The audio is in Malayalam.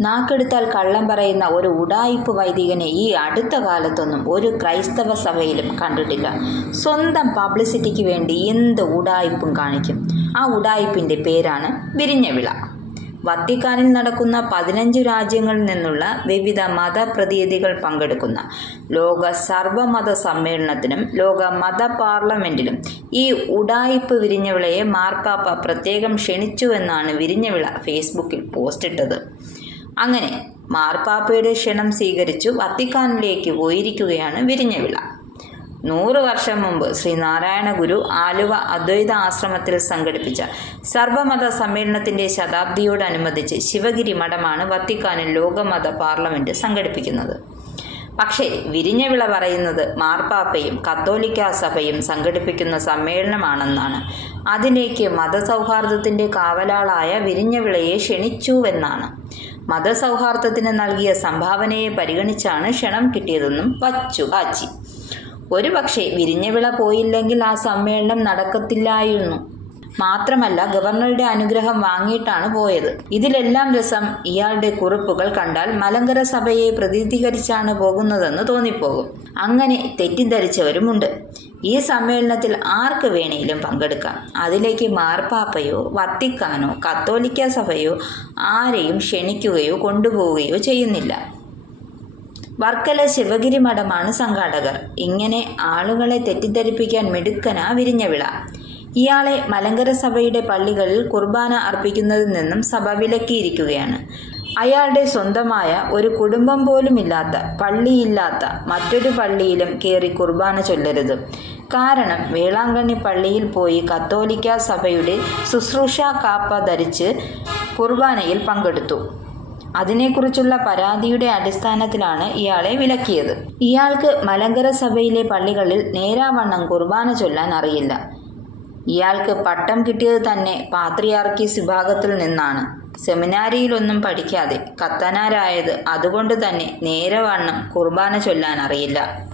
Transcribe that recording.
നാക്കെടുത്താൽ കള്ളം പറയുന്ന ഒരു ഉടായിപ്പ് വൈദികനെ ഈ അടുത്ത കാലത്തൊന്നും ഒരു ക്രൈസ്തവ സഭയിലും കണ്ടിട്ടില്ല. സ്വന്തം പബ്ലിസിറ്റിക്ക് വേണ്ടി എന്ത് ഉടായിപ്പും കാണിക്കും. ആ ഉടായിപ്പിന്റെ പേരാണ് വിരിഞ്ഞവിള. വത്തിക്കാനിൽ നടക്കുന്ന പതിനഞ്ചു രാജ്യങ്ങളിൽ നിന്നുള്ള വിവിധ മതപ്രതിനിധികൾ പങ്കെടുക്കുന്ന ലോക സർവമത സമ്മേളനത്തിനും ലോക മത പാർലമെന്റിലും ഈ ഉടായിപ്പ് വിരിഞ്ഞവിളയെ മാർപ്പാപ്പ പ്രത്യേകം ക്ഷണിച്ചുവെന്നാണ് വിരിഞ്ഞവിള ഫേസ്ബുക്കിൽ പോസ്റ്റിട്ടത്. അങ്ങനെ മാർപ്പാപ്പയുടെ ക്ഷണം സ്വീകരിച്ചു വത്തിക്കാനിലേക്ക് പോയിരിക്കുകയാണ് വിരിഞ്ഞവിള. നൂറ് വർഷം മുമ്പ് ശ്രീനാരായണ ഗുരു ആലുവ അദ്വൈത ആശ്രമത്തിൽ സംഘടിപ്പിച്ച സർവമത സമ്മേളനത്തിന്റെ ശതാബ്ദിയോടനുബന്ധിച്ച് ശിവഗിരി മഠമാണ് വത്തിക്കാനിൽ ലോകമത പാർലമെന്റ് സംഘടിപ്പിക്കുന്നത്. പക്ഷേ വിരിഞ്ഞവിള പറയുന്നത് മാർപ്പാപ്പയും കത്തോലിക്ക സഭയും സംഘടിപ്പിക്കുന്ന സമ്മേളനമാണെന്നാണ്. അതിലേക്ക് മതസൗഹാർദ്ദത്തിന്റെ കാവലാളായ വിരിഞ്ഞവിളയെ ക്ഷണിച്ചുവെന്നാണ്. മതസൗഹാർദ്ദത്തിന് നൽകിയ സംഭാവനയെ പരിഗണിച്ചാണ് ക്ഷണം കിട്ടിയതെന്നും വച്ചു കാച്ചി. ഒരുപക്ഷെ വിരിഞ്ഞവിള പോയില്ലെങ്കിൽ ആ സമ്മേളനം നടക്കത്തില്ലായിരുന്നു. മാത്രമല്ല ഗവർണറുടെ അനുഗ്രഹം വാങ്ങിയിട്ടാണ് പോയത്. ഇതിലെല്ലാം രസം ഇയാളുടെ കുറിപ്പുകൾ കണ്ടാൽ മലങ്കര സഭയെ പ്രതിനിധീകരിച്ചാണ് പോകുന്നതെന്ന് തോന്നിപ്പോകും. അങ്ങനെ തെറ്റിദ്ധരിച്ചവരുമുണ്ട്. ഈ സമ്മേളനത്തിൽ ആർക്ക് വേണേലും പങ്കെടുക്കാം. അതിലേക്ക് മാർപ്പാപ്പയോ വത്തിക്കാനോ കത്തോലിക്ക സഭയോ ആരെയും ക്ഷണിക്കുകയോ കൊണ്ടുപോവുകയോ ചെയ്യുന്നില്ല. വർക്കല ശിവഗിരി മഠമാണ് സംഘാടകർ. ഇങ്ങനെ ആളുകളെ തെറ്റിദ്ധരിപ്പിക്കാൻ മിടുക്കനാ വിരിഞ്ഞവിള. ഇയാളെ മലങ്കര സഭയുടെ പള്ളികളിൽ കുർബാന അർപ്പിക്കുന്നതിൽ നിന്നും സഭ വിലക്കിയിരിക്കുകയാണ്. അയാളുടെ സ്വന്തമായ ഒരു കുടുംബം പോലുമില്ലാത്ത പള്ളിയില്ലാത്ത മറ്റൊരു പള്ളിയിലും കയറി കുർബാന ചൊല്ലരുത്. കാരണം വേളാങ്കണ്ണി പള്ളിയിൽ പോയി കത്തോലിക്ക സഭയുടെ ശുശ്രൂഷ കാപ്പ ധരിച്ച് കുർബാനയിൽ പങ്കെടുത്തു. അതിനെക്കുറിച്ചുള്ള പരാതിയുടെ അടിസ്ഥാനത്തിലാണ് ഇയാളെ വിലക്കിയത്. ഇയാൾക്ക് മലങ്കര സഭയിലെ പള്ളികളിൽ നേരാവണ്ണം കുർബാന ചൊല്ലാൻ അറിയില്ല. ഇയാൾക്ക് പട്ടം കിട്ടിയത് തന്നെ പാത്രിയാർക്കീസ് വിഭാഗത്തിൽ നിന്നാണ്. സെമിനാരിയിലൊന്നും പഠിക്കാതെ കത്തനാരായത് അതുകൊണ്ട് തന്നെ നേരവണ്ണം കുർബാന ചൊല്ലാൻ അറിയില്ല